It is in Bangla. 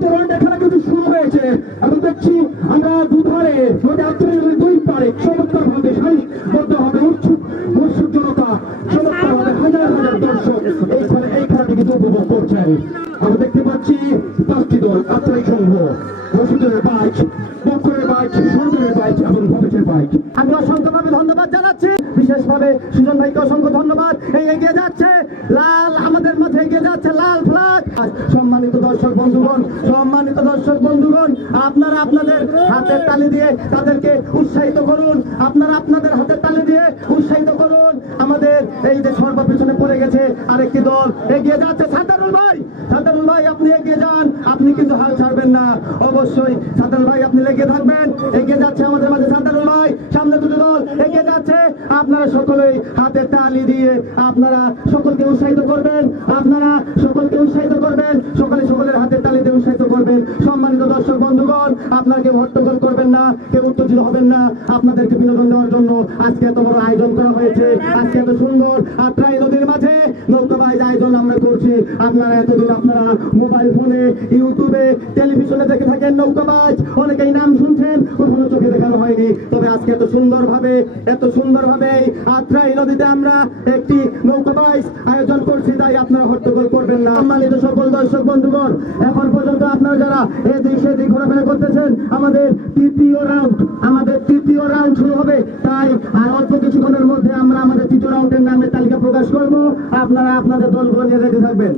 তৃতীয় রাউন্ড এখানে কিন্তু শুরু হয়েছে এবং দেখছি আমরা দুধারে দুই পারে চমৎকার ভাবে সারিবদ্ধ হবে উৎসুক জনতা, চমৎকার ভাবে হাজার হাজার দর্শক এই খেলাটি কিন্তু উপভোগ করছেন। আমরা দেখতে পাচ্ছি 5টি দল, আত্রাই সংঘ, রশিদের বাইক, বক্করের বাইক, সরকারের বাইক এবং ভবেশের বাইক। আমি অসংখ্যভাবে ধন্যবাদ জানাচ্ছি, বিশেষভাবে সুজন ভাইকে অসংখ্য ধন্যবাদ। এগিয়ে যাচ্ছে লাল, আমাদের মাঝে এগিয়ে যাচ্ছে লাল ফ্ল্যাগ। সম্মানিত দর্শক বন্ধুগণ, আপনারা আপনাদের হাতের তালি দিয়ে তাদেরকে উৎসাহিত করুন, আপনারা আপনাদের হাতের তালি দিয়ে উৎসাহিত করুন। আমাদের এই যে সর্বপিছনে পড়ে গেছে আরেকটি দল এগিয়ে যাচ্ছে। সাতারুল ভাই আপনি এগিয়ে যান, আপনি কিন্তু হাল ছাড়বেন না, অবশ্যই সাতারুল ভাই আপনি লেগে থাকবেন। এগিয়ে যাচ্ছে আমাদের মাঝে সাতারুল ভাই, সামনে দুটো দল এগিয়ে যাচ্ছে। আপনারা সকলেই হাতের তালি দিয়ে আপনারা সকলকে উৎসাহিত করবেন, সকলের হাতের তালি দিয়ে উৎসাহিত করবেন। সম্মানিত দর্শক বন্ধুগণ, আপনারা কেউ হট্টগোল করবেন না, কেউ উত্তেজিত হবেন না। আপনাদেরকে বিনোদন দেওয়ার জন্য আজকে এত বড় আয়োজন করা হয়েছে, আজকে এত সুন্দর আত্রাই নদীর মাঝে নৌকাবাইজ আয়োজন আমরা করছি। আপনারা এতদিন আপনারা মোবাইল ফোনে, ইউটিউবে, টেলিভিশনে দেখে থাকেন নৌকাবাজ, অনেকেই নাম শুনছেন, কখনো চোখে দেখানো হয়নি। তবে আজকে এত সুন্দরভাবে আত্রাই নদীতে আমরা একটি নৌকাবাইজ আয়োজন করছি, তাই আপনারা হট্টগোল করবেন না। সম্মানিত সকল দর্শক বন্ধুগণ, এখন পর্যন্ত আপনারা যারা এদিক সেদিক ঘোরাফেরা করতেছেন, আমাদের তৃতীয় রাউন্ড শুরু হবে। তাই আর অল্প কিছুক্ষণের মধ্যে আমরা আমাদের তৃতীয় রাউন্ডের নামের তালিকা প্রকাশ করব। আপনারা আপনাদের দলগুলো নিয়ে রেডি থাকবেন।